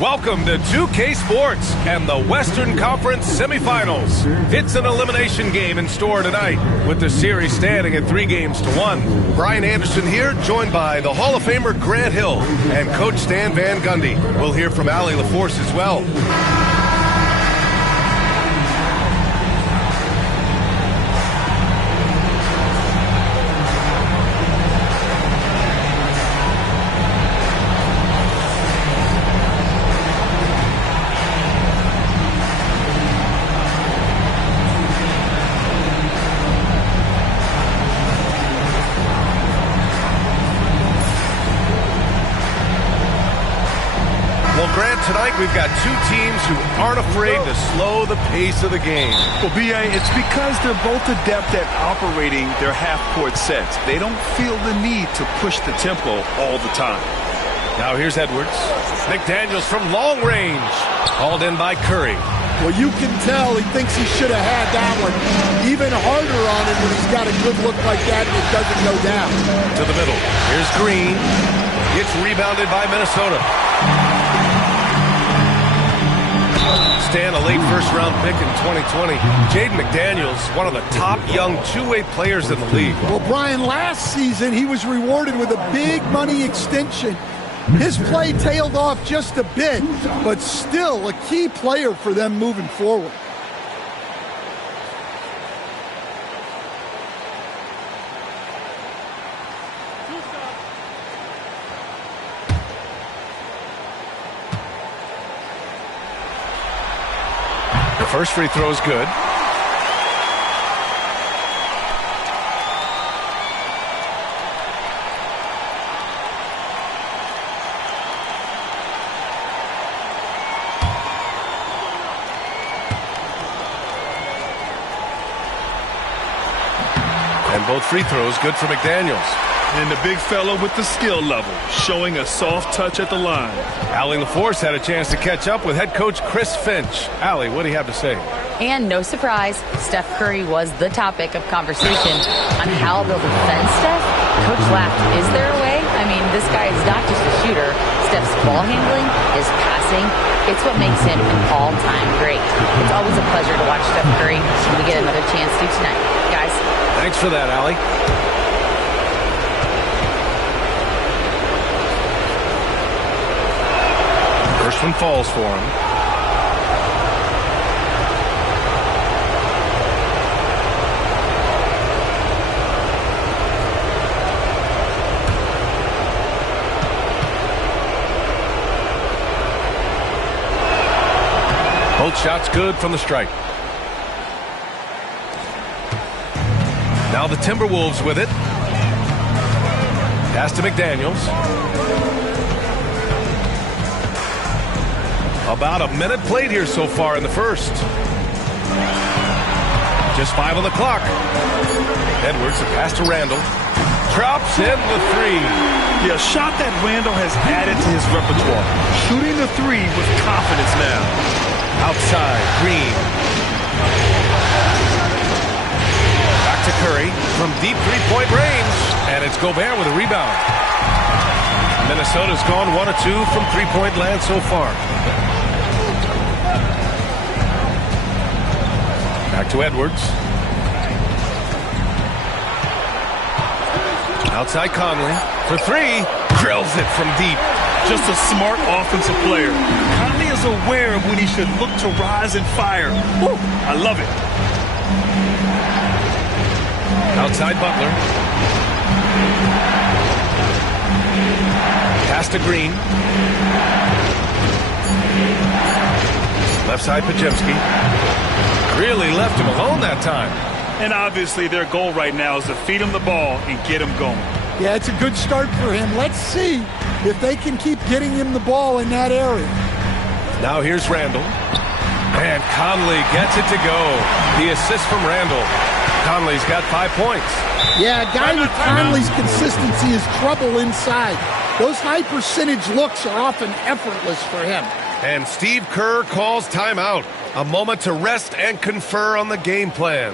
Welcome to 2K Sports and the Western Conference Semifinals. It's an elimination game in store tonight, with the series standing at 3-1. Brian Anderson here, joined by the Hall of Famer Grant Hill and Coach Stan Van Gundy. We'll hear from Allie LaForce as well. Tonight, we've got two teams who aren't afraid to slow the pace of the game. Well, B.A., it's because they're both adept at operating their half-court sets. They don't feel the need to push the tempo all the time. Now here's Edwards. McDaniels from long range. Called in by Curry. Well, you can tell he thinks he should have had that one even harder on him when he's got a good look like that and it doesn't go down. To the middle. Here's Green. Gets rebounded by Minnesota. Stan, a late first-round pick in 2020. Jaden McDaniels, one of the top young two-way players in the league. Well, Brian, last season he was rewarded with a big money extension. His play tailed off just a bit, but still a key player for them moving forward. First free throw is good. And both free throws good for McDaniels. And the big fella with the skill level, showing a soft touch at the line. Allie LaForce had a chance to catch up with head coach Chris Finch. Allie, what do you have to say? And no surprise, Steph Curry was the topic of conversation on how they'll defend Steph. Coach laughed, is there a way? I mean, this guy is not just a shooter. Steph's ball handling, his passing, it's what makes him an all-time great. It's always a pleasure to watch Steph Curry, and we get another chance to tonight. Guys. Thanks for that, Allie. First one falls for him. Both shots good from the stripe. Now the Timberwolves with it. Pass to McDaniels. About a minute played here so far in the first. Just 5 on the clock. Edwards, a pass to Randall. Drops in the three. Yeah, a shot that Randall has added to his repertoire. Shooting the three with confidence now. Outside, Green. Back to Curry from deep three-point range. And it's Gobert with a rebound. Minnesota's gone 1 of 2 from three-point land so far. Back to Edwards. Outside Conley for three. Drills it from deep. Just a smart offensive player. Conley is aware of when he should look to rise and fire. Woo, I love it. Outside Butler. Pass to Green. Left side Pajemski. Really left him alone that time. And obviously their goal right now is to feed him the ball and get him going. Yeah, it's a good start for him. Let's see if they can keep getting him the ball in that area. Now here's Randall. And Conley gets it to go. The assist from Randall. Conley's got 5 points. Yeah, a guy with Conley's consistency is trouble inside. Those high percentage looks are often effortless for him. And Steve Kerr calls timeout. A moment to rest and confer on the game plan.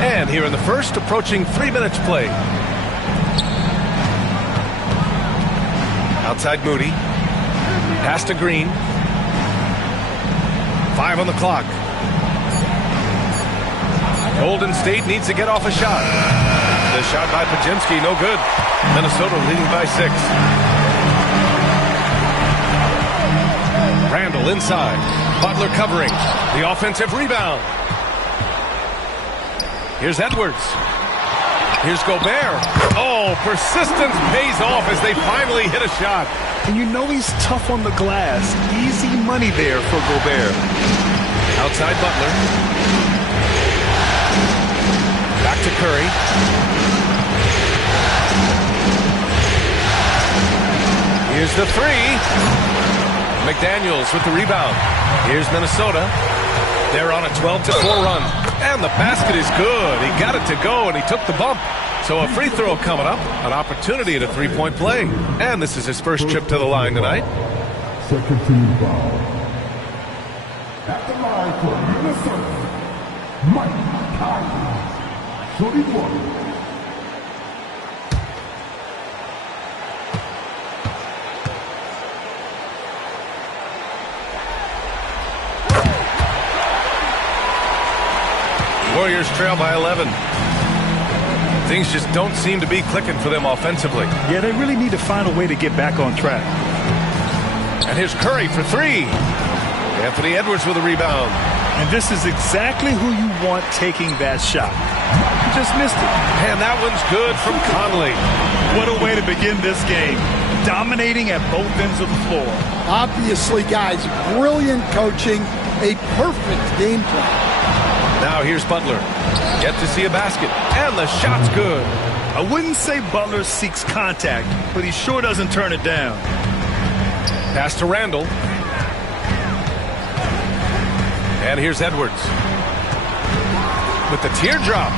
And here in the first, approaching 3 minutes play. Outside Moody. Pass to Green. 5 on the clock. Golden State needs to get off a shot. The shot by Pajemski, no good. Minnesota leading by 6. Randall inside. Butler covering. The offensive rebound. Here's Edwards. Here's Gobert. Oh, persistence pays off as they finally hit a shot. And you know he's tough on the glass. Easy money there for Gobert. Outside Butler. Back to Curry. Here's the three. McDaniels with the rebound. Here's Minnesota. They're on a 12-4 run. And the basket is good. He got it to go, and he took the bump. So a free throw coming up. An opportunity at a three-point play. And this is his first trip to the line tonight. Second team foul. At the line for Minnesota, Mike Conley, 31. Warriors trail by 11. Things just don't seem to be clicking for them offensively. Yeah, they really need to find a way to get back on track. And here's Curry for three. Anthony Edwards with a rebound. And this is exactly who you want taking that shot. He just missed it. And that one's good from Conley. What a way to begin this game. Dominating at both ends of the floor. Obviously, guys, brilliant coaching. A perfect game plan. Now here's Butler. Get to see a basket. And the shot's good. I wouldn't say Butler seeks contact, but he sure doesn't turn it down. Pass to Randall. And here's Edwards. With the teardrop.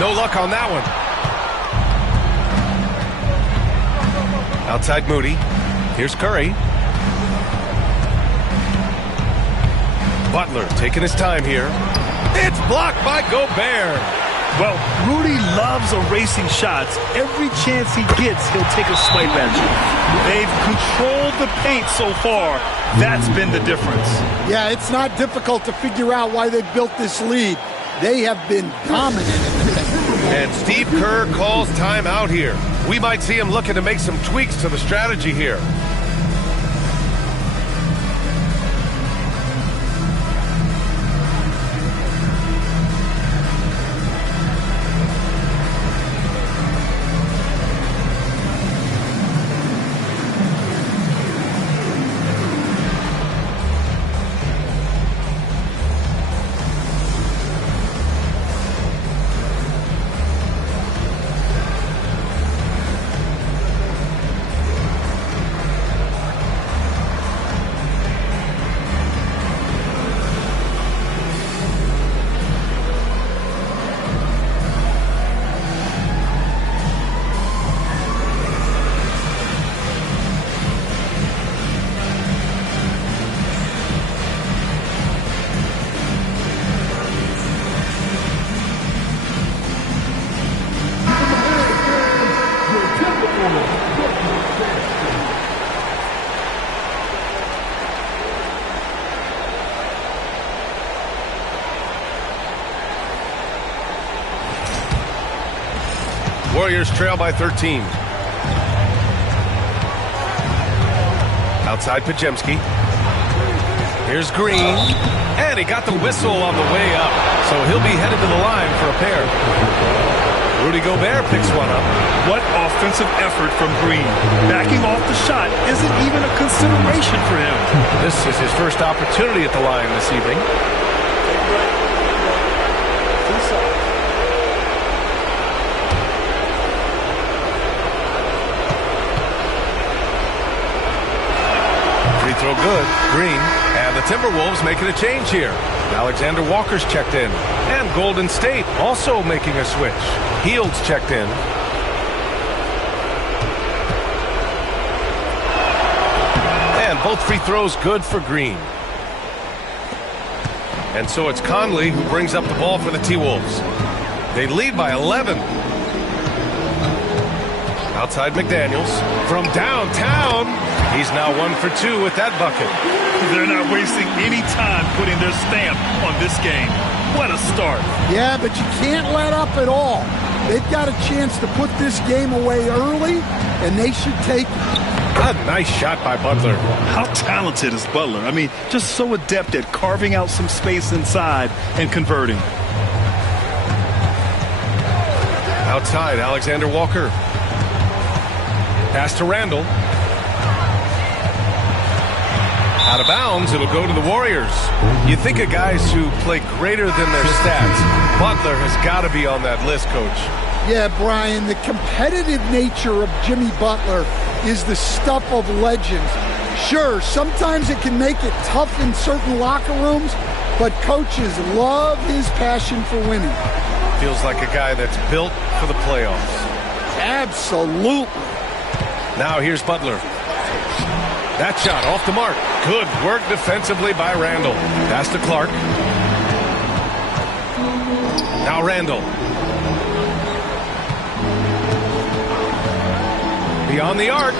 No luck on that one. Outside Moody. Here's Curry. Butler taking his time here. It's blocked by Gobert. Well, Rudy loves erasing shots. Every chance he gets, he'll take a swipe at you. They've controlled the paint so far. That's been the difference. Yeah, it's not difficult to figure out why they've built this lead. They have been dominant. And Steve Kerr calls timeout here. We might see him looking to make some tweaks to the strategy here. Warriors trail by 13. Outside Pajemski. Here's Green. And he got the whistle on the way up. So he'll be headed to the line for a pair. Rudy Gobert picks one up. What offensive effort from Green. Backing off the shot isn't even a consideration for him. This is his first opportunity at the line this evening. Free throw good. Green. And the Timberwolves making a change here. Alexander Walker's checked in. And Golden State also making a switch. Hield's checked in. And both free throws good for Green. And so it's Conley who brings up the ball for the T-Wolves. They lead by 11. Outside McDaniels from downtown. He's now 1 for 2 with that bucket. They're not wasting any time putting their stamp on this game. What a start. Yeah, but you can't let up at all. They've got a chance to put this game away early, and they should take it. A nice shot by Butler. How talented is Butler? I mean, just so adept at carving out some space inside and converting. Outside, Alexander Walker. Pass to Randall. Out of bounds, it'll go to the Warriors. You think of guys who play greater than their stats. Butler has got to be on that list, Coach. Yeah, Brian, the competitive nature of Jimmy Butler is the stuff of legends. Sure, sometimes it can make it tough in certain locker rooms, but coaches love his passion for winning. Feels like a guy that's built for the playoffs. Absolutely. Now here's Butler. That shot off the mark. Good work defensively by Randall. Pass to Clark. Now Randall. Beyond the arc.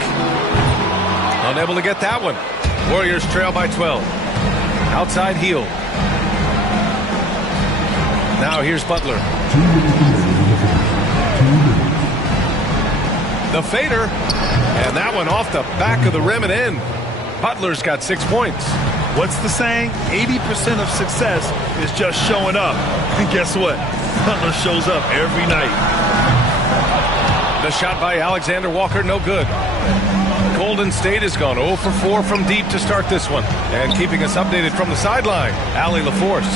Unable to get that one. Warriors trail by 12. Outside heel. Now here's Butler. The fader. And that one off the back of the rim and in. Butler's got 6 points. What's the saying? 80% of success is just showing up. And guess what? Butler shows up every night. The shot by Alexander Walker, no good. Golden State has gone 0 for 4 from deep to start this one. And keeping us updated from the sideline, Allie LaForce.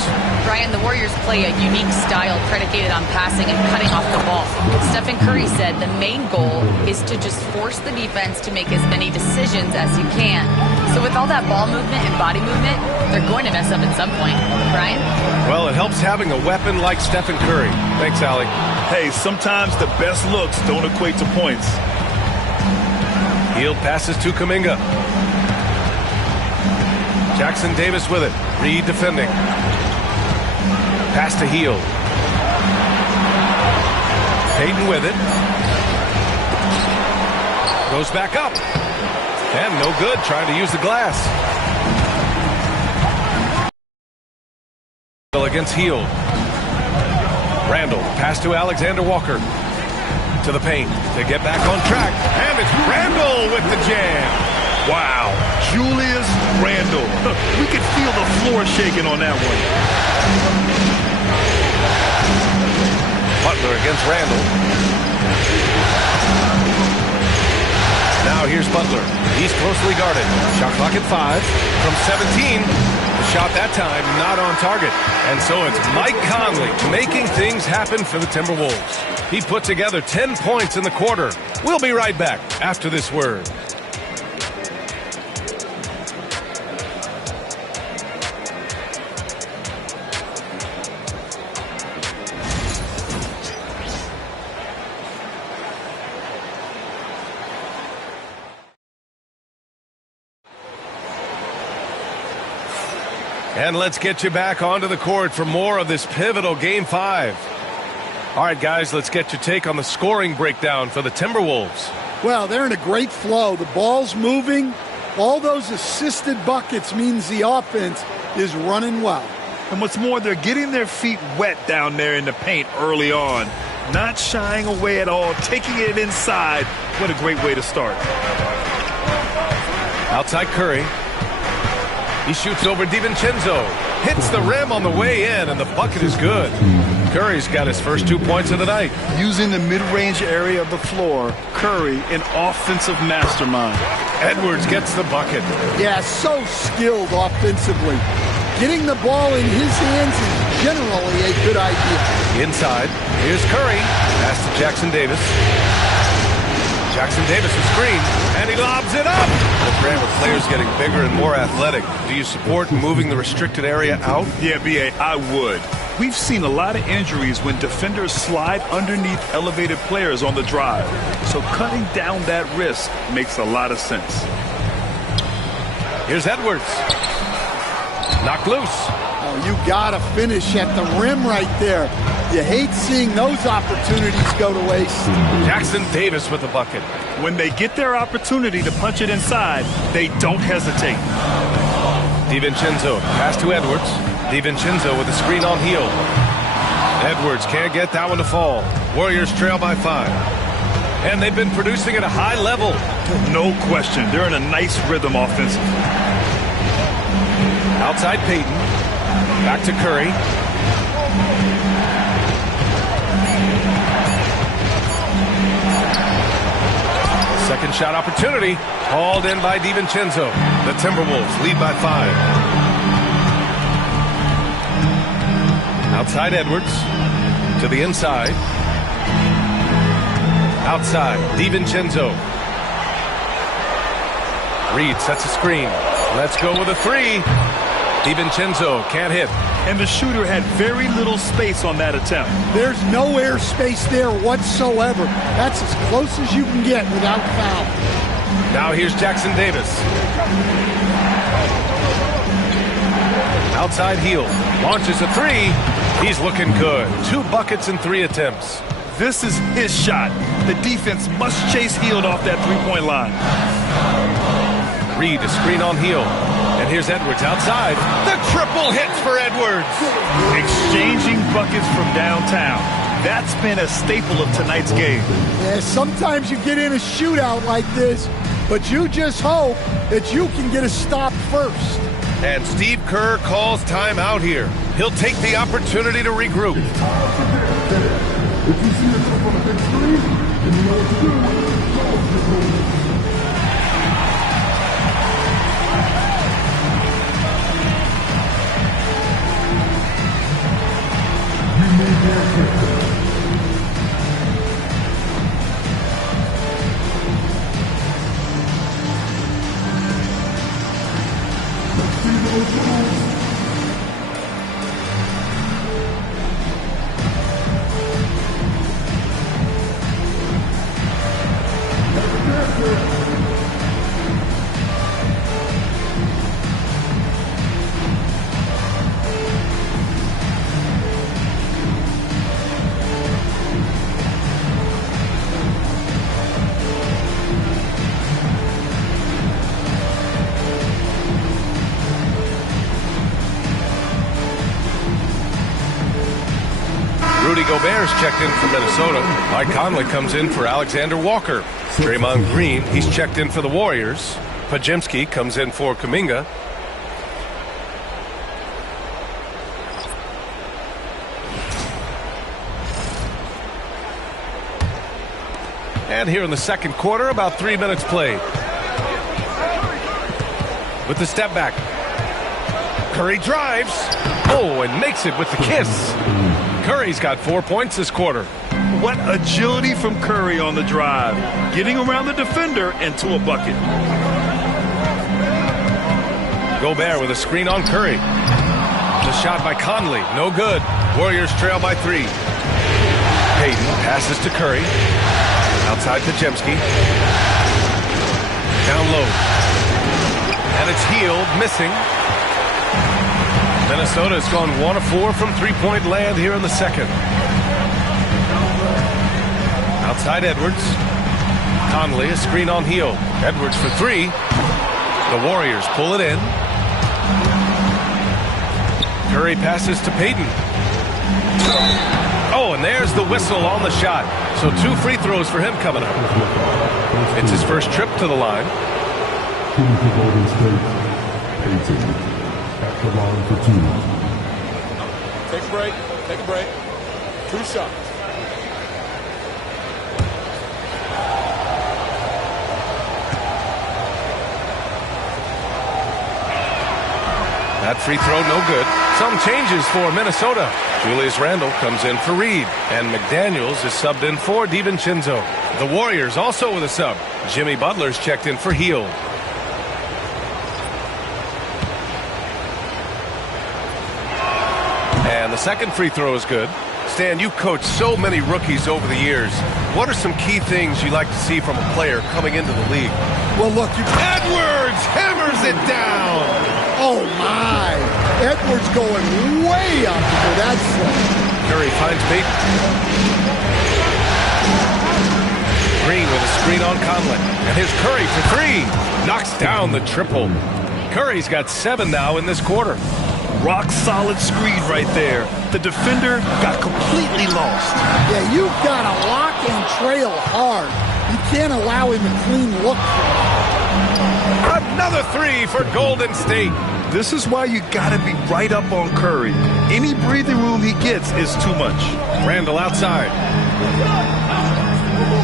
Brian, the Warriors play a unique style predicated on passing and cutting off the ball. Stephen Curry said the main goal is to just force the defense to make as many decisions as you can. So with all that ball movement and body movement, they're going to mess up at some point. Brian? Well, it helps having a weapon like Stephen Curry. Thanks, Allie. Hey, sometimes the best looks don't equate to points. Hield passes to Kuminga. Jackson Davis with it. Reed defending. Pass to Hield. Payton with it. Goes back up. And no good, trying to use the glass. Against Hield. Randall, pass to Alexander Walker. To the paint to get back on track. And it's Randall with the jam. Wow, Julius Randall. We could feel the floor shaking on that one. Butler against Randall. Now here's Butler. He's closely guarded. Shot clock at 5 from 17. The shot that time not on target. And so it's Mike Conley making things happen for the Timberwolves. He put together 10 points in the quarter. We'll be right back after this word. And let's get you back onto the court for more of this pivotal Game 5. All right, guys, let's get your take on the scoring breakdown for the Timberwolves. Well, they're in a great flow. The ball's moving. All those assisted buckets means the offense is running well. And what's more, they're getting their feet wet down there in the paint early on. Not shying away at all, taking it inside. What a great way to start. Outside Curry. He shoots over DiVincenzo. Hits the rim on the way in, and the bucket is good. Curry's got his first 2 points of the night. Using the mid-range area of the floor, Curry, an offensive mastermind. Edwards gets the bucket. Yeah, so skilled offensively. Getting the ball in his hands is generally a good idea. Inside, here's Curry. Pass to Jackson Davis. Jackson Davis with screen, and he lobs it up. Well, Grant, with players getting bigger and more athletic, do you support moving the restricted area out? Yeah, B.A., I would. We've seen a lot of injuries when defenders slide underneath elevated players on the drive. So cutting down that risk makes a lot of sense. Here's Edwards. Knocked loose. Oh, you got to finish at the rim right there. You hate seeing those opportunities go to waste. Jackson Davis with the bucket. When they get their opportunity to punch it inside, they don't hesitate. DiVincenzo, pass to Edwards. DiVincenzo with a screen on heel. Edwards can't get that one to fall. Warriors trail by 5. And they've been producing at a high level. No question. They're in a nice rhythm offensively. Outside Payton. Back to Curry. Second shot opportunity. Hauled in by DiVincenzo. The Timberwolves lead by 5. Outside Edwards. To the inside. Outside, DiVincenzo. Reed sets a screen. Let's go with a 3. DiVincenzo can't hit. And the shooter had very little space on that attempt. There's no air space there whatsoever. That's as close as you can get without foul. Now here's Jackson Davis. Outside heel. Launches a 3. He's looking good. 2 buckets in 3 attempts. This is his shot. The defense must chase Hield off that three-point line. Reed, a screen on heel. And here's Edwards outside. The triple hits for Edwards. Exchanging buckets from downtown. That's been a staple of tonight's game. Yeah, sometimes you get in a shootout like this, but you just hope that you can get a stop first. And Steve Kerr calls timeout here. He'll take the opportunity to regroup. If you see yourself on a big screen, then you know what to do. You made their kick. Let's see those moves. Rudy Gobert's checked in for Minnesota. Mike Conley comes in for Alexander Walker. Draymond Green, he's checked in for the Warriors. Pajemski comes in for Kuminga. And here in the second quarter, about 3 minutes played. With the step back. Curry drives. Oh, and makes it with the kiss. Curry's got 4 points this quarter. What agility from Curry on the drive. Getting around the defender and to a bucket. Gobert with a screen on Curry. The shot by Conley. No good. Warriors trail by 3. Payton passes to Curry. Outside Pajemski. Down low. And it's Hield missing. Minnesota's gone 1 of 4 from three-point land here in the second. Outside Edwards. Conley, a screen on Hield. Edwards for 3. The Warriors pull it in. Curry passes to Payton. Oh, and there's the whistle on the shot. So 2 free throws for him coming up. It's his first trip to the line. King for Golden State, Payton. At the line for 2. Take a break. Take a break. 2 shots. That free throw no good. Some changes for Minnesota. Julius Randle comes in for Reed. And McDaniels is subbed in for DiVincenzo. The Warriors also with a sub. Jimmy Butler's checked in for Hield. And the second free throw is good. Stan, you coached so many rookies over the years. What are some key things you like to see from a player coming into the league? Well, look, Edwards hammers it down. oh my. Edwards going way up for that slip. Curry finds Payton. Green with a screen on Conley. And here's Curry for three. Knocks down the triple. Curry's got 7 now in this quarter. Rock solid screen right there. The defender got completely lost. Yeah, you've got to lock and trail hard. You can't allow him a clean look. Another 3 for Golden State. This is why you got to be right up on Curry. Any breathing room he gets is too much. Randall outside.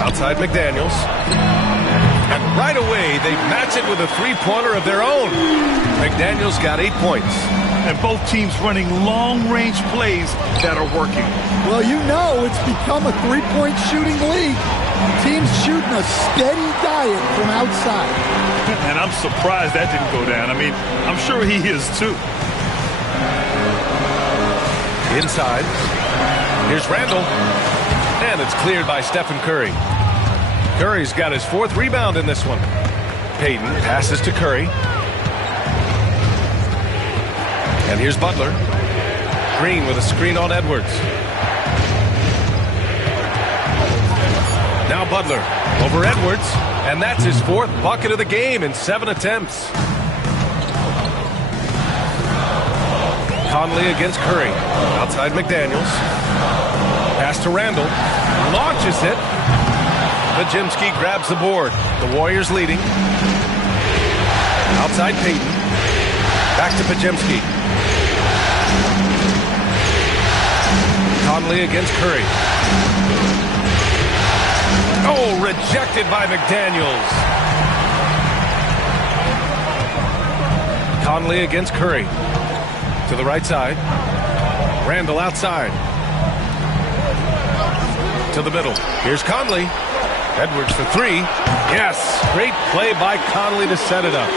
Outside McDaniels. And right away, they match it with a three-pointer of their own. McDaniels got 8 points. And both teams running long-range plays that are working. Well, you know it's become a three-point shooting league. Teams shooting a steady diet from outside. And I'm surprised that didn't go down. I mean, I'm sure he is too. Inside. Here's Randall. And it's cleared by Stephen Curry. Curry's got his 4th rebound in this one. Payton passes to Curry. And here's Butler. Green with a screen on Edwards. Now Butler over Edwards. And that's his 4th bucket of the game in 7 attempts. Conley against Curry. Outside McDaniels. Pass to Randall. Launches it. Pajemski grabs the board. The Warriors leading. Outside Payton. Back to Pajemski. Conley against Curry. Oh, rejected by McDaniels. Conley against Curry. To the right side. Randall outside. To the middle. Here's Conley. Edwards for 3. Yes, great play by Conley to set it up.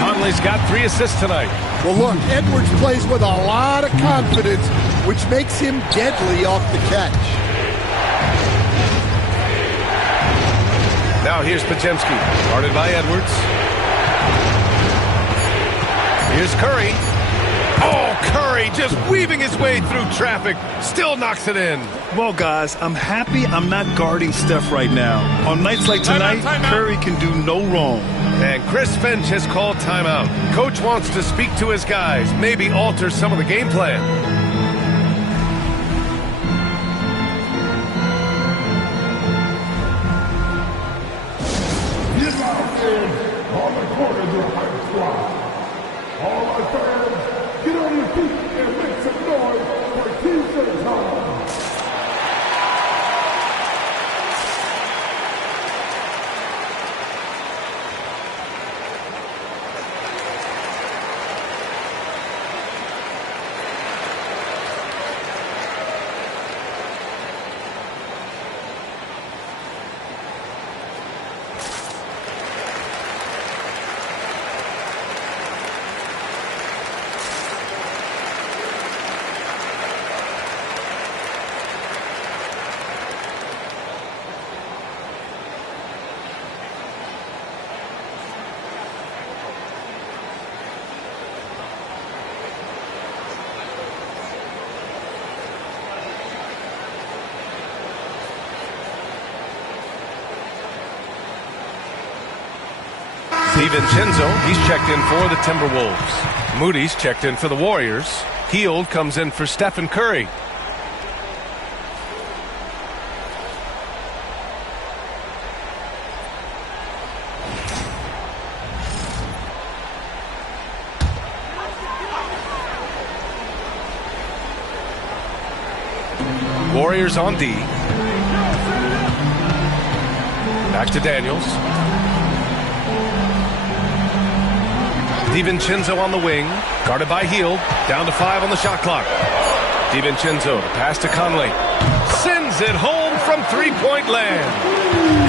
Conley's got 3 assists tonight. Well, look, Edwards plays with a lot of confidence, which makes him deadly off the catch. Now here's Pajemski, guarded by Edwards. Here's Curry. Oh, Curry just weaving his way through traffic. Still knocks it in. Well, guys, I'm happy I'm not guarding Steph right now. On nights like tonight, Curry can do no wrong. And Chris Finch has called timeout. Coach wants to speak to his guys, maybe alter some of the game plan. On the corner of your high squad. All our fans, get on your feet and make some noise for Team Center. DiVincenzo, he's checked in for the Timberwolves. Moody's checked in for the Warriors. Hield comes in for Stephen Curry. Warriors on D. Back to Daniels. DiVincenzo on the wing, guarded by Hield, down to 5 on the shot clock. DiVincenzo, pass to Conley. Sends it home from three-point land.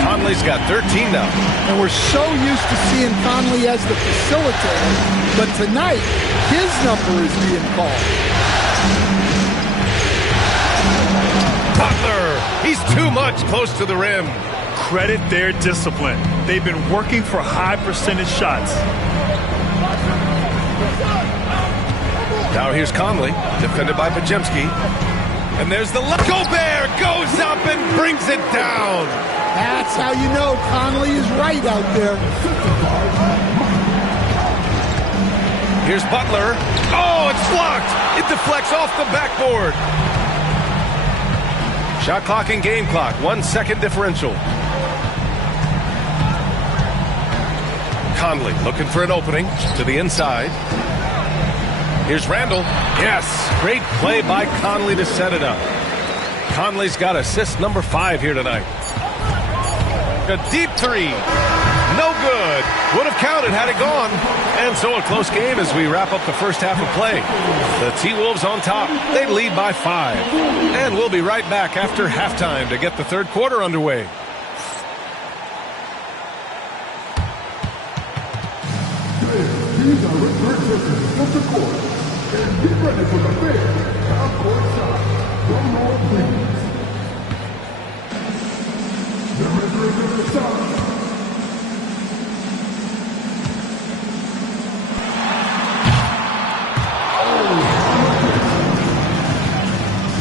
Conley's got 13 now. And we're so used to seeing Conley as the facilitator, but tonight, his number is being called. Butler, he's too much close to the rim. Credit their discipline. They've been working for high percentage shots. Now here's Conley, defended by Pajemski. And there's the left. Gobert goes up and brings it down. That's how you know Conley is right out there. Here's Butler. Oh, it's blocked. It deflects off the backboard. Shot clock and game clock. 1 second differential. Conley looking for an opening to the inside. Here's Randall. Yes, great play by Conley to set it up. Conley's got assist number 5 here tonight. A deep three. No good. Would have counted had it gone. And so a close game as we wrap up the first half of play. The T-Wolves on top. They lead by 5. And we'll be right back after halftime to get the third quarter underway. These are return seconds of the court. And get ready for the big half-court shot. Drum roll, please. The referee of the shot.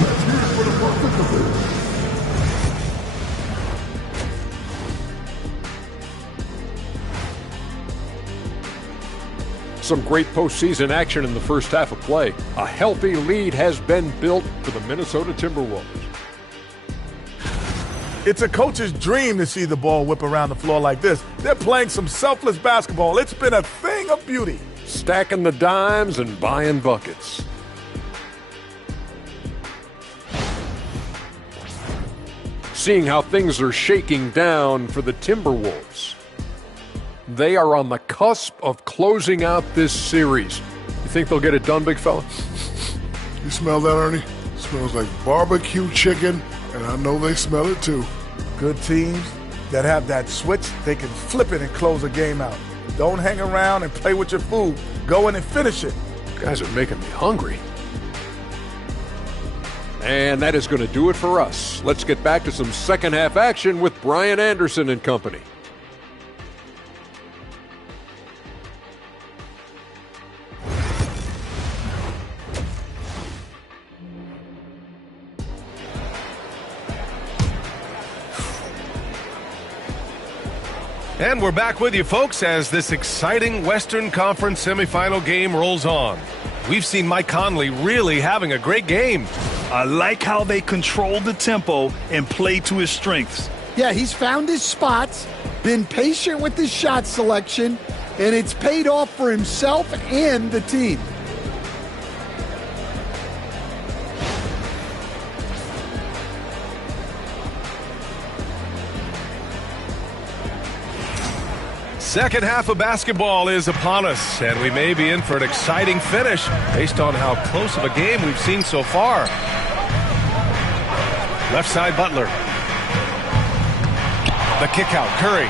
Let's hear it for the participants. Some great postseason action in the first half of play. A healthy lead has been built for the Minnesota Timberwolves. It's a coach's dream to see the ball whip around the floor like this. They're playing some selfless basketball. It's been a thing of beauty. Stacking the dimes and buying buckets. Seeing how things are shaking down for the Timberwolves. They are on the cusp of closing out this series. You think they'll get it done, big fella? You smell that, Ernie? It smells like barbecue chicken, and I know they smell it too. Good teams that have that switch, they can flip it and close a game out. Don't hang around and play with your food. Go in and finish it. You guys are making me hungry. And that is going to do it for us. Let's get back to some second half action with Brian Anderson and company. And we're back with you, folks, as this exciting Western Conference semifinal game rolls on. We've seen Mike Conley really having a great game. I like how they control the tempo and play to his strengths. Yeah, he's found his spots, been patient with his shot selection, and it's paid off for himself and the team. Second half of basketball is upon us, and we may be in for an exciting finish based on how close of a game we've seen so far. Left side, Butler. The kick out, Curry.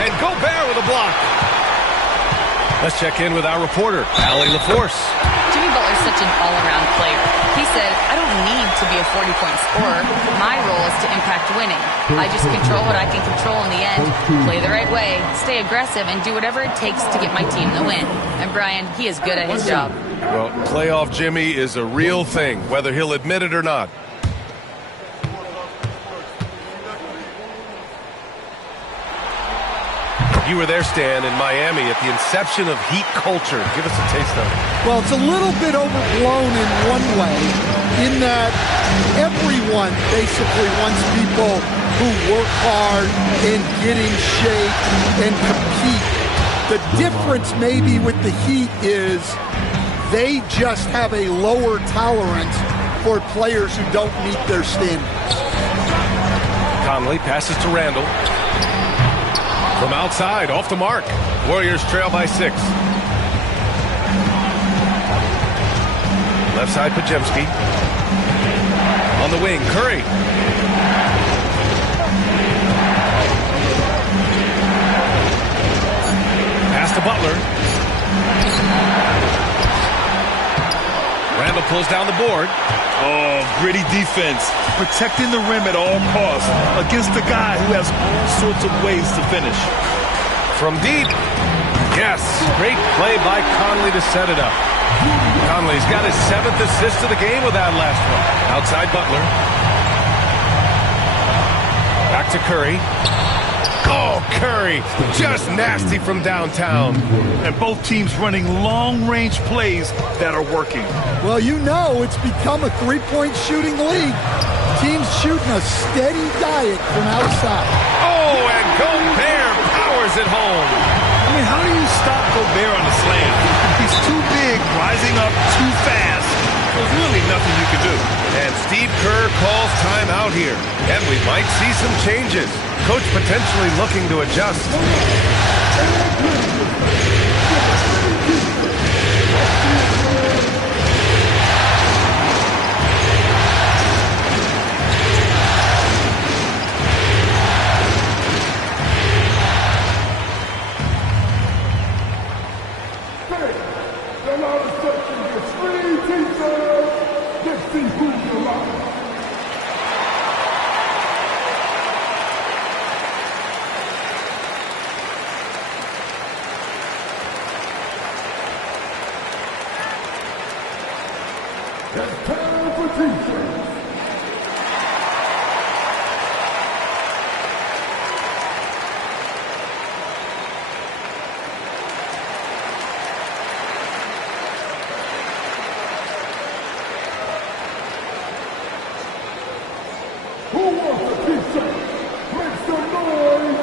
And Gobert with a block. Let's check in with our reporter, Allie LaForce. Jimmy Butler's such an all-around player. He said, I don't need to be a 40-point scorer. My role is to impact winning. I just control what I can control in the end, play the right way, stay aggressive, and do whatever it takes to get my team the win. And Brian, he is good at his job. Well, playoff Jimmy is a real thing, whether he'll admit it or not. You were there, Stan, in Miami at the inception of Heat culture. Give us a taste of it. Well, it's a little bit overblown in one way, in that everyone basically wants people who work hard and get in shape and compete. The difference maybe with the Heat is they just have a lower tolerance for players who don't meet their standards. Conley passes to Randall. From outside, off the mark. Warriors trail by 6. Left side, Pajemski. On the wing, Curry. Pass to Butler. Randall pulls down the board. Oh, gritty defense. Protecting the rim at all costs against a guy who has all sorts of ways to finish. From deep. Yes, great play by Conley to set it up. Conley's got his 7th assist of the game with that last one. Outside Butler. Back to Curry. Oh, Curry, just nasty from downtown. And both teams running long-range plays that are working. Well, you know it's become a three-point shooting league. Teams shooting a steady diet from outside. Oh, and Gobert powers it home. I mean, how do you stop Gobert on the slam? He's too big, rising up too fast. There's really nothing you can do. And Steve Kerr calls timeout here. And we might see some changes. Coach potentially looking to adjust. The line section gets 3 teachers. Let's see who's alive. It's time for teachers. Who wants a t-shirt? Make some noise!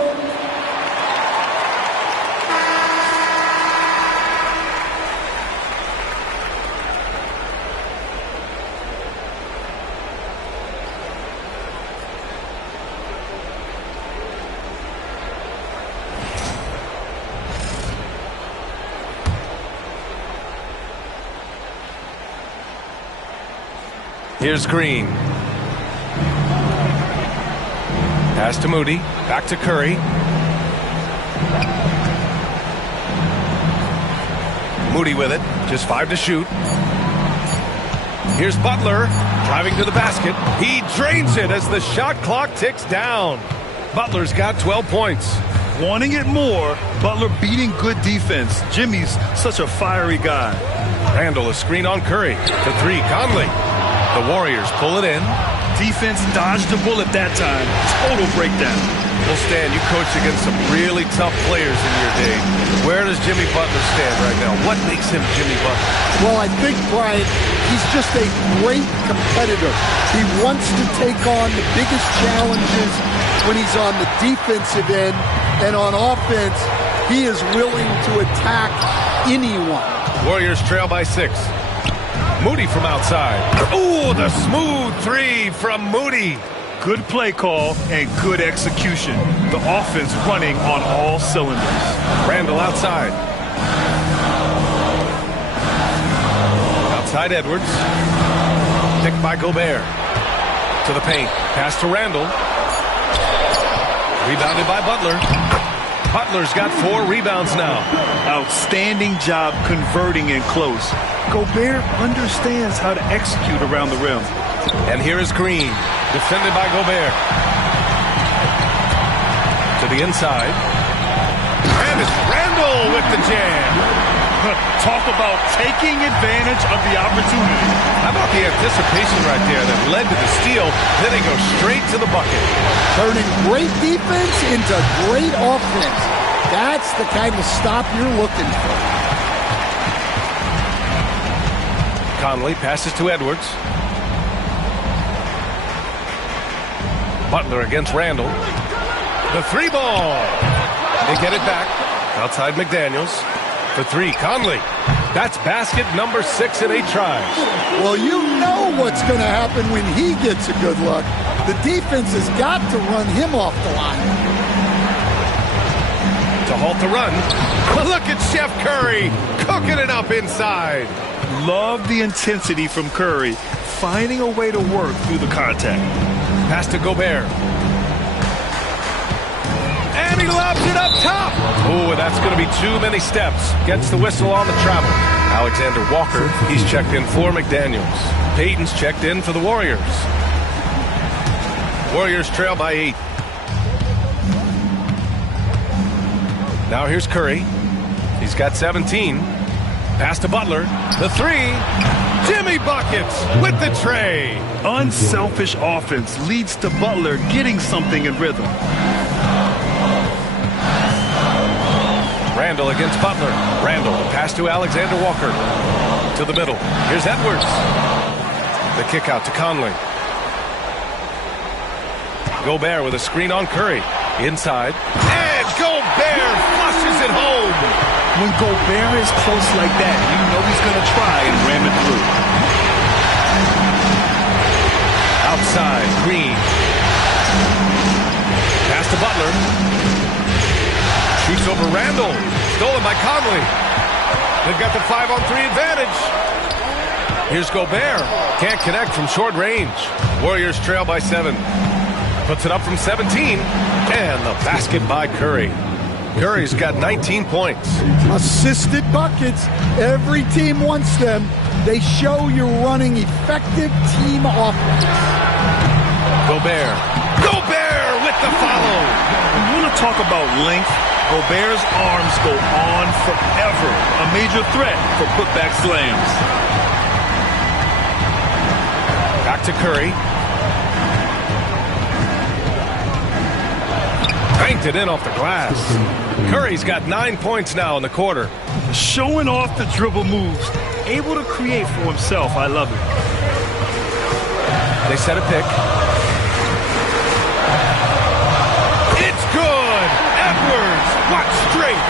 Here's Green. Pass to Moody. Back to Curry. Moody with it. Just 5 to shoot. Here's Butler driving to the basket. He drains it as the shot clock ticks down. Butler's got 12 points. Wanting it more, Butler beating good defense. Jimmy's such a fiery guy. Randall a screen on Curry. To 3, Conley. The Warriors pull it in. Defense dodged the bullet that time. Total breakdown. Well, Stan, you coached against some really tough players in your day. Where does Jimmy Butler stand right now? What makes him Jimmy Butler? Well, I think, Brian, he's just a great competitor. He wants to take on the biggest challenges when he's on the defensive end, and on offense, he is willing to attack anyone. Warriors trail by 6. Moody from outside. Ooh, the smooth 3 from Moody. Good play call and good execution. The offense running on all cylinders. Randall outside. Outside Edwards. Picked by Gobert. To the paint. Pass to Randall. Rebounded by Butler. Butler's got 4 rebounds now. Outstanding job converting in close. Gobert understands how to execute around the rim. And here is Green, defended by Gobert. To the inside. And it's Randall with the jam. Talk about taking advantage of the opportunity. How about the anticipation right there that led to the steal? Then he goes straight to the bucket. Turning great defense into great offense. That's the kind of stop you're looking for. Conley passes to Edwards. Butler against Randall. The 3 ball. They get it back. Outside McDaniels. For 3, Conley. That's basket number 6 in 8 tries. Well, you know what's going to happen when he gets a good look. The defense has got to run him off the line. To halt the run. Look at Chef Curry cooking it up inside. Love the intensity from Curry, finding a way to work through the contact. Pass to Gobert. And he lobs it up top. Oh, that's going to be too many steps. Gets the whistle on the travel. Alexander Walker, he's checked in for McDaniels. Payton's checked in for the Warriors. Warriors trail by 8. Now here's Curry. He's got 17. Pass to Butler. The three. Jimmy buckets with the tray. Unselfish offense leads to Butler getting something in rhythm. Randall against Butler. Randall, the pass to Alexander Walker. To the middle. Here's Edwards. The kick out to Conley. Gobert with a screen on Curry. Inside. And Gobert flushes it home. When Gobert is close like that, you know he's going to try and ram it through. Outside, Green. Pass to Butler. Shoots over Randall. Stolen by Conley. They've got the 5-on-3 advantage. Here's Gobert. Can't connect from short range. Warriors trail by 7. Puts it up from 17. And the basket by Curry. Curry's got 19 points. Assisted buckets. Every team wants them. They show you're running effective team offense. Gobert. Gobert with the follow. You want to talk about length? Gobert's arms go on forever. A major threat for putback slams. Back to Curry. Banked it in off the glass. Curry's got 9 points now in the quarter. Showing off the dribble moves. Able to create for himself. I love it. They set a pick. It's good. Edwards. What strength.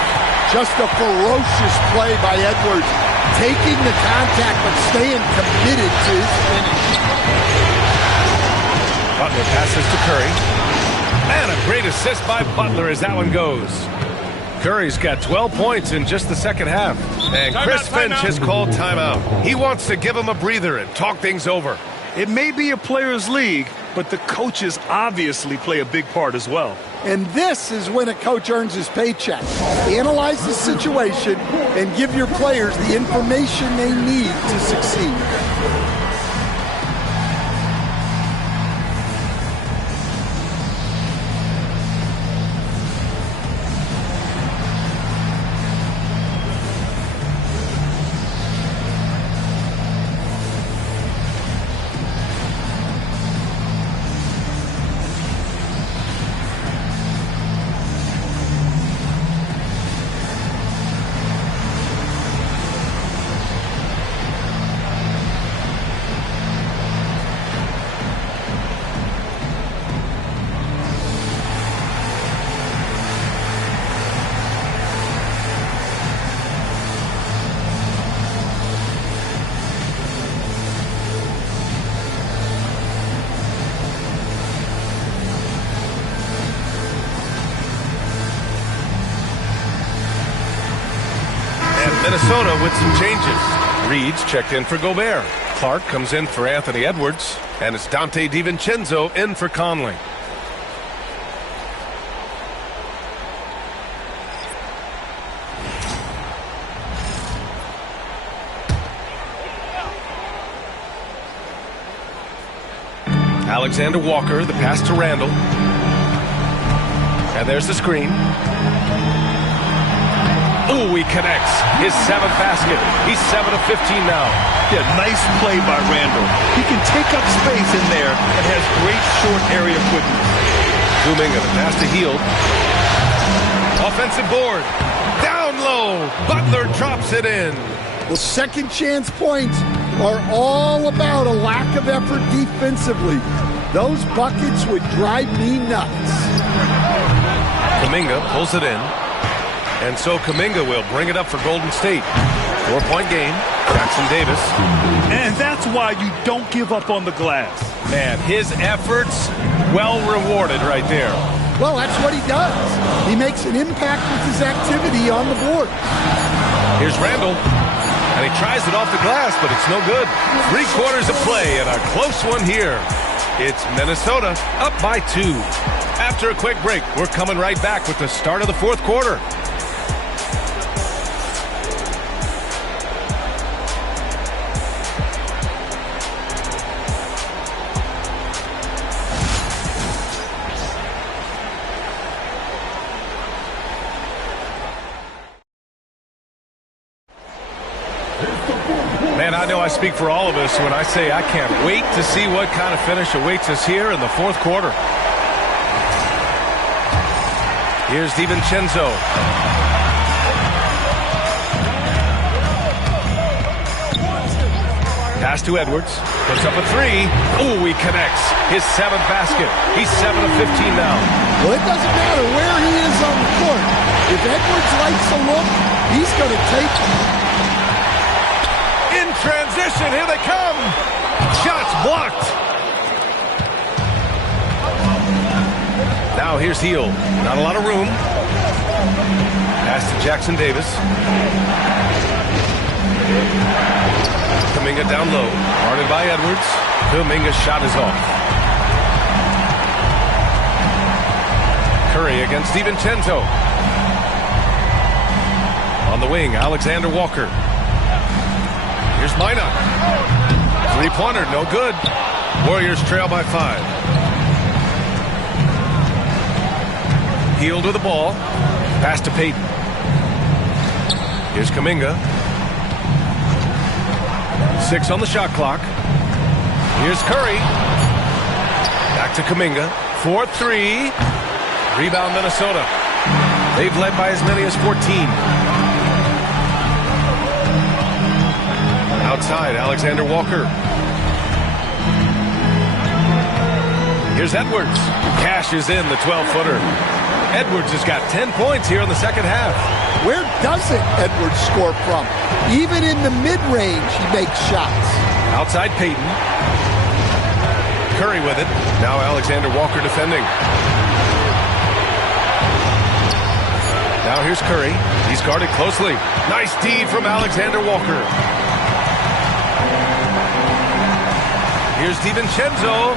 Just a ferocious play by Edwards. Taking the contact but staying committed to his finish. Butler passes to Curry. And a great assist by Butler as that one goes. Curry's got 12 points in just the second half. And Chris Finch has called timeout. He wants to give him a breather and talk things over. It may be a players' league, but the coaches obviously play a big part as well. And this is when a coach earns his paycheck. Analyze the situation and give your players the information they need to succeed. Minnesota with some changes. Reed's checked in for Gobert. Clark comes in for Anthony Edwards. And it's Dante DiVincenzo in for Conley. Alexander Walker, the pass to Randall. And there's the screen. Ooh, he connects. His 7th basket. He's 7 of 15 now. Yeah, nice play by Randall. He can take up space in there and has great short area quickness. Kuminga, the pass to Hield. Offensive board. Down low. Butler drops it in. Well, second chance points are all about a lack of effort defensively. Those buckets would drive me nuts. Kuminga pulls it in. And so Kuminga will bring it up for Golden State. 4-point game. Jackson Davis. And that's why you don't give up on the glass. Man, his efforts well rewarded right there. Well, that's what he does. He makes an impact with his activity on the board. Here's Randall. And he tries it off the glass, but it's no good. 3 quarters of play and a close one here. It's Minnesota up by 2. After a quick break, we're coming right back with the start of the 4th quarter. know I speak for all of us when I say I can't wait to see what kind of finish awaits us here in the fourth quarter. Here's DiVincenzo. Pass to Edwards. Puts up a three. Ooh, he connects. His 7th basket. He's 7 of 15 now. Well, it doesn't matter where he is on the court. If Edwards likes a look, he's going to take it. In transition, here they come. Shots blocked. Now here's Heel. Not a lot of room. Pass to Jackson Davis. Kuminga down low. Guarded by Edwards. Kuminga's shot is off. Curry against DiVincenzo. On the wing, Alexander Walker. Here's Minot. Three-pointer, no good. Warriors trail by 5. Heel to the ball. Pass to Payton. Here's Kuminga. 6 on the shot clock. Here's Curry. Back to Kuminga. 4-3. Rebound Minnesota. They've led by as many as 14. Outside, Alexander Walker. Here's Edwards. Cashes in the 12-footer. Edwards has got 10 points here in the second half. Where doesn't Edwards score from? Even in the mid-range, he makes shots. Outside Payton. Curry with it. Now Alexander Walker defending. Now here's Curry. He's guarded closely. Nice D from Alexander Walker. Here's DiVincenzo.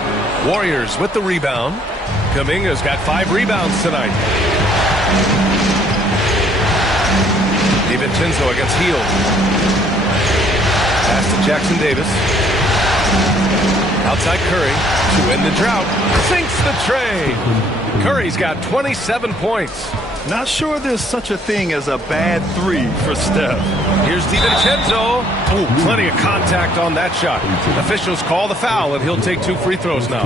Warriors with the rebound. Kuminga's got 5 rebounds tonight. DiVincenzo against Heel. Pass to Jackson Davis. Outside Curry to end the drought. Sinks the tray. Curry's got 27 points. Not sure there's such a thing as a bad 3 for Steph. Here's DiVincenzo. Oh, plenty of contact on that shot. Officials call the foul, and he'll take 2 free throws now.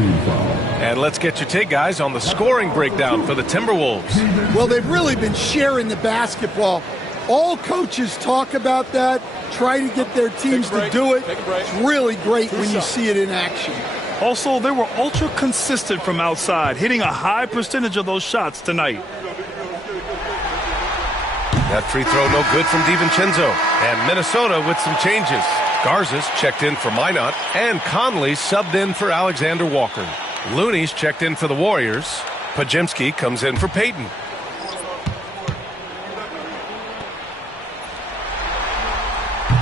And let's get your take, guys, on the scoring breakdown for the Timberwolves. Well, they've really been sharing the basketball. All coaches talk about that, try to get their teams to do it. It's really great when you see it in action. Also, they were ultra consistent from outside, hitting a high percentage of those shots tonight. That free throw no good from DiVincenzo. And Minnesota with some changes. Garza's checked in for Minot, and Conley subbed in for Alexander Walker. Looney's checked in for the Warriors. Pajemski comes in for Payton.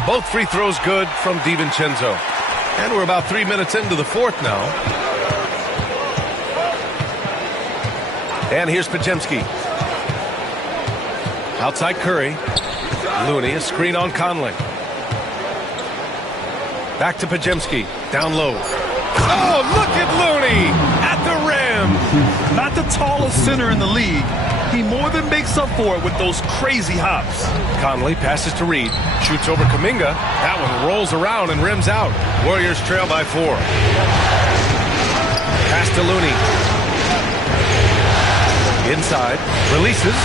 Both free throws good from DiVincenzo. And we're about 3 minutes into the fourth now. And here's Pajemski. Outside Curry. Looney, a screen on Conley. Back to Pajemski. Down low. Oh, look at Looney at the rim. Not the tallest center in the league. He more than makes up for it with those crazy hops. Conley passes to Reed. Shoots over Kuminga. That one rolls around and rims out. Warriors trail by 4. Pass to Looney. Inside. Releases.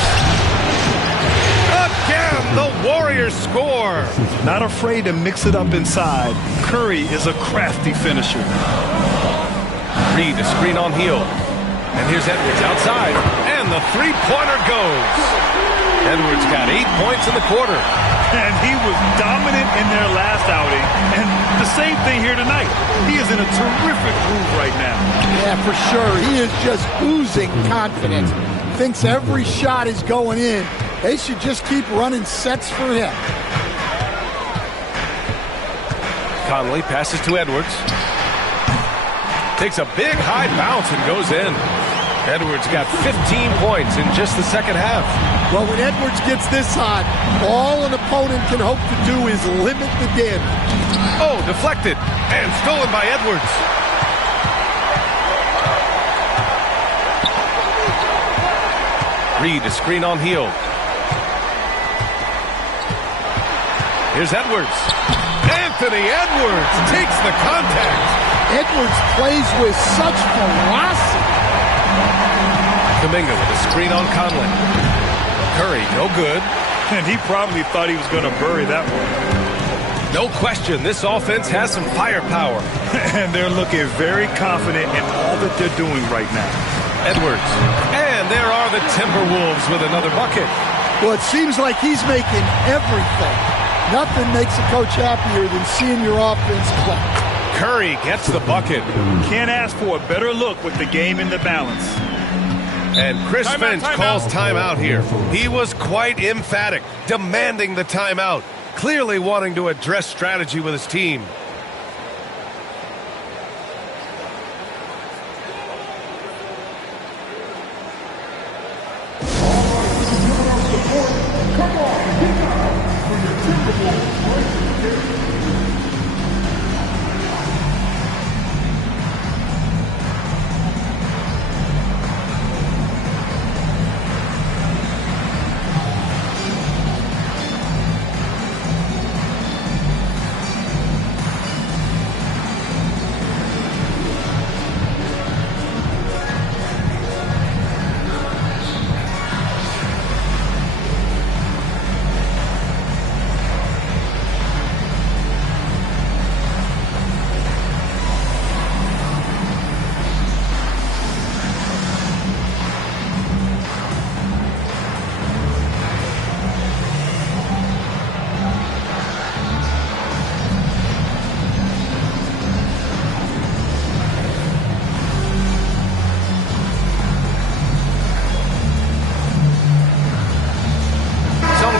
Again, the Warriors score. Not afraid to mix it up inside. Curry is a crafty finisher. Reed, a screen on Heel. And here's Edwards outside. And the three-pointer goes. Edwards got 8 points in the quarter. And he was dominant in their last outing. And the same thing here tonight. He is in a terrific groove right now. Yeah, for sure. He is just oozing confidence. Thinks every shot is going in. They should just keep running sets for him. Conley passes to Edwards. Takes a big high bounce and goes in. Edwards got 15 points in just the second half. Well, when Edwards gets this hot, all an opponent can hope to do is limit the damage. Oh, deflected and stolen by Edwards. Reed, a screen on Heel. Here's Edwards. Anthony Edwards takes the contact. Edwards plays with such velocity. Kuminga with a screen on Conley. Curry, no good. And he probably thought he was going to bury that one. No question, this offense has some firepower. And they're looking very confident in all that they're doing right now. Edwards. And there are the Timberwolves with another bucket. Well, it seems like he's making everything. Nothing makes a coach happier than seeing your offense play. Curry gets the bucket. Can't ask for a better look with the game in the balance. And Chris Finch calls timeout here. He was quite emphatic, demanding the timeout, clearly wanting to address strategy with his team.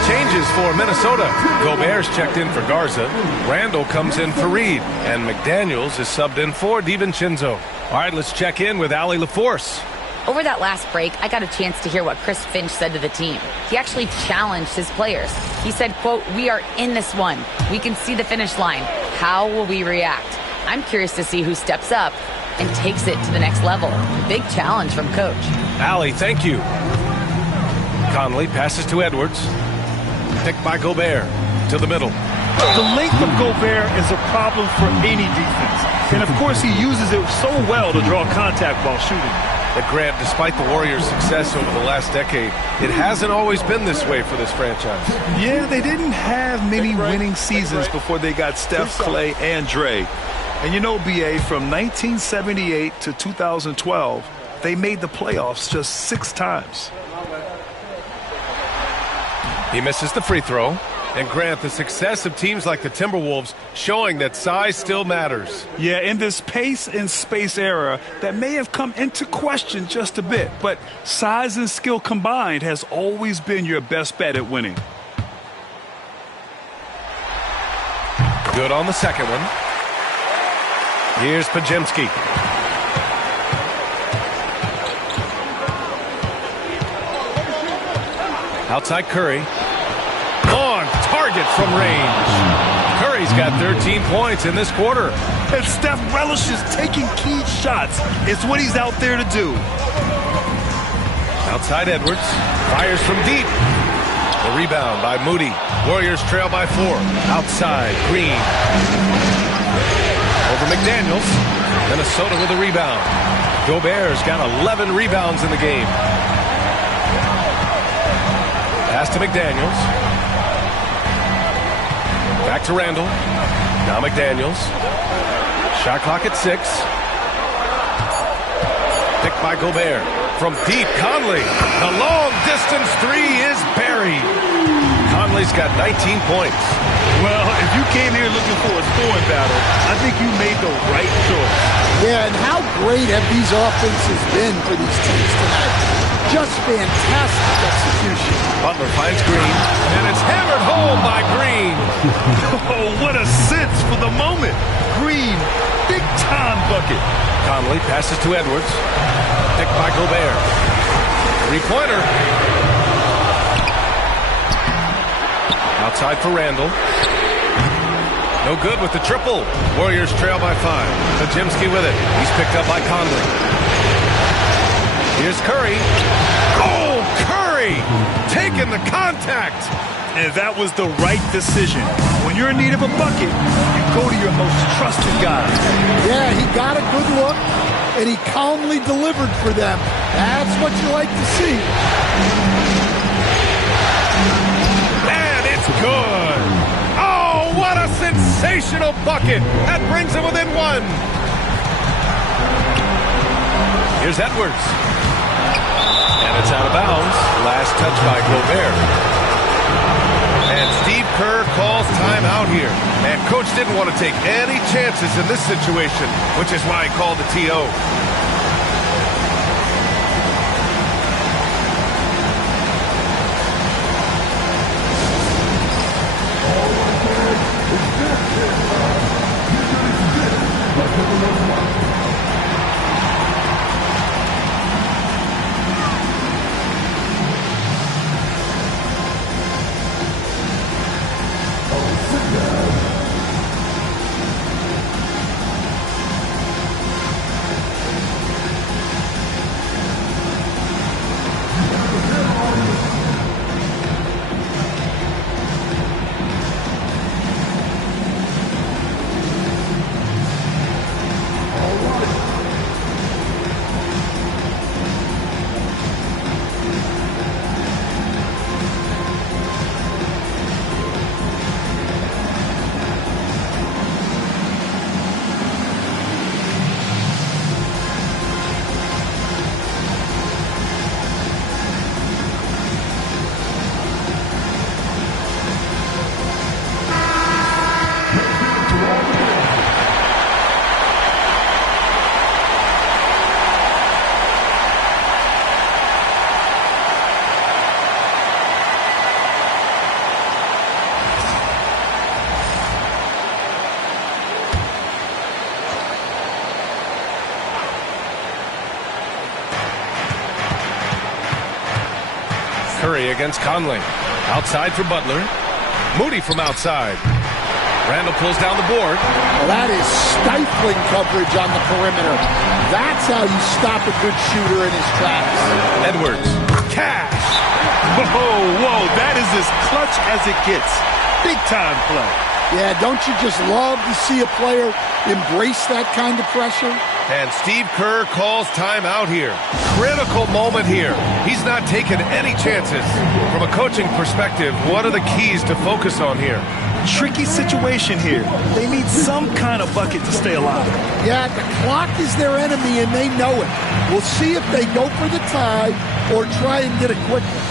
Changes for Minnesota. Gobert's checked in for Garza. Randall comes in for Reed. And McDaniels is subbed in for DiVincenzo. All right, let's check in with Allie LaForce. Over that last break, I got a chance to hear what Chris Finch said to the team. He actually challenged his players. He said, quote, "We are in this one. We can see the finish line. How will we react?" I'm curious to see who steps up and takes it to the next level. Big challenge from Coach. Allie, thank you. Conley passes to Edwards. Picked by Gobert to the middle. The length of Gobert is a problem for any defense. And, of course, he uses it so well to draw contact while shooting. But Grant, despite the Warriors' success over the last decade, it hasn't always been this way for this franchise. Yeah, they didn't have many winning seasons before they got Steph, Clay, and Dre. And you know, B.A., from 1978 to 2012, they made the playoffs just 6 times. He misses the free throw. And Grant, the success of teams like the Timberwolves showing that size still matters. Yeah, in this pace and space era, that may have come into question just a bit, but size and skill combined has always been your best bet at winning. Good on the second one. Here's Podziemski. Outside Curry. On target from range. Curry's got 13 points in this quarter. And Steph relishes taking key shots. It's what he's out there to do. Outside Edwards. Fires from deep. The rebound by Moody. Warriors trail by 4. Outside Green. Over McDaniels. Minnesota with a rebound. Gobert's got 11 rebounds in the game. Pass to McDaniels. Back to Randall. Now McDaniels. Shot clock at 6. Picked by Gobert. From deep, Conley. The long distance 3 is buried. Conley's got 19 points. Well, if you came here looking for a scoring battle, I think you made the right choice. Yeah, and how great have these offenses been for these teams tonight? Just fantastic execution. Butler finds Green, and it's hammered home by Green. Oh, what a sense for the moment. Green, big-time bucket. Conley passes to Edwards. Picked by Gobert. Three-pointer. Outside for Randall. No good with the triple. Warriors trail by 5. Podziemski with it. He's picked up by Conley. Here's Curry. Oh, Curry taking the contact. And that was the right decision. When you're in need of a bucket, you go to your most trusted guy. Yeah, he got a good look, and he calmly delivered for them. That's what you like to see. And it's good. Oh, what a sensational bucket. That brings him within one. Here's Edwards. And it's out of bounds. Last touch by Gobert. And Steve Kerr calls timeout here. And coach didn't want to take any chances in this situation, which is why he called the TO. Curry against Conley. Outside for Butler. Moody from outside. Randall pulls down the board. Well, that is stifling coverage on the perimeter. That's how you stop a good shooter in his tracks. Edwards. Cash. Whoa, that is as clutch as it gets. Big time play. Yeah, don't you just love to see a player embrace that kind of pressure? And Steve Kerr calls timeout here. Critical moment here. He's not taking any chances. From a coaching perspective, what are the keys to focus on here? Tricky situation here. They need some kind of bucket to stay alive. Yeah, the clock is their enemy, and they know it. We'll see if they go for the tie or try and get a quick one.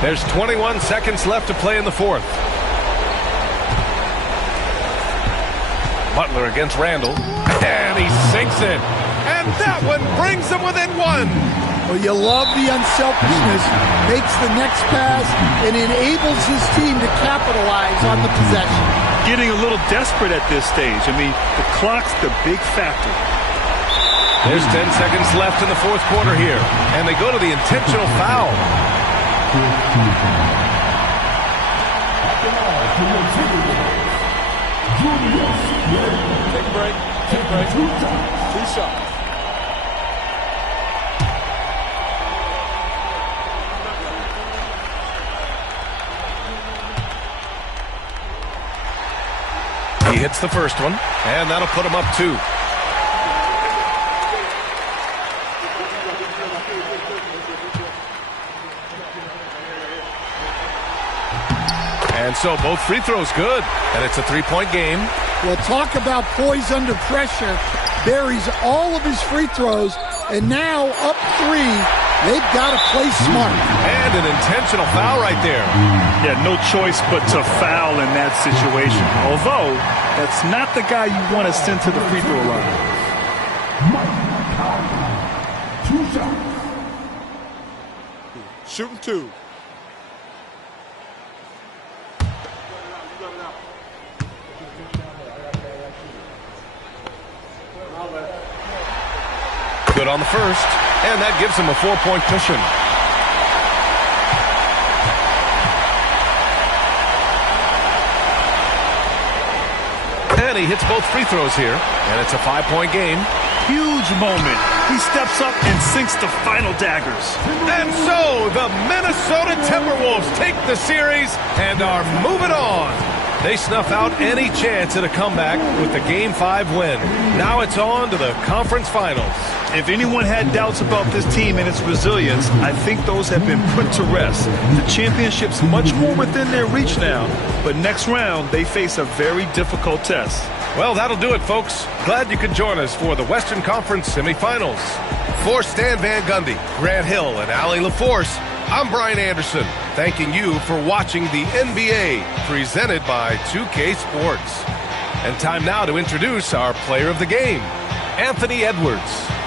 There's 21 seconds left to play in the fourth. Butler against Randall. And he sinks it. And that one brings him within one. Well, you love the unselfishness. Makes the next pass and enables his team to capitalize on the possession. Getting a little desperate at this stage. I mean, the clock's the big factor. There's 10 seconds left in the fourth quarter here. And they go to the intentional foul. Take a break. Two shots. He hits the first one, and that'll put him up 2. so both free throws good, and it's a three-point game. Well, talk about poise under pressure. Buries all of his free throws, and now up 3. They've got to play smart. And an intentional foul right there. Yeah, no choice but to foul in that situation. Although, that's not the guy you want to send to the free throw line. Two shots. Shooting 2. Good on the first, and that gives him a 4-point cushion. And he hits both free throws here, and it's a 5-point game. Huge moment. He steps up and sinks the final daggers. And so the Minnesota Timberwolves take the series and are moving on. They snuff out any chance at a comeback with the Game 5 win. Now it's on to the conference finals. If anyone had doubts about this team and its resilience, I think those have been put to rest. The championship's much more within their reach now, but next round they face a very difficult test. Well, that'll do it, folks. Glad you could join us for the Western Conference semifinals. For Stan Van Gundy, Grant Hill, and Allie LaForce, I'm Brian Anderson, thanking you for watching the NBA presented by 2K Sports. And time now to introduce our player of the game, Anthony Edwards.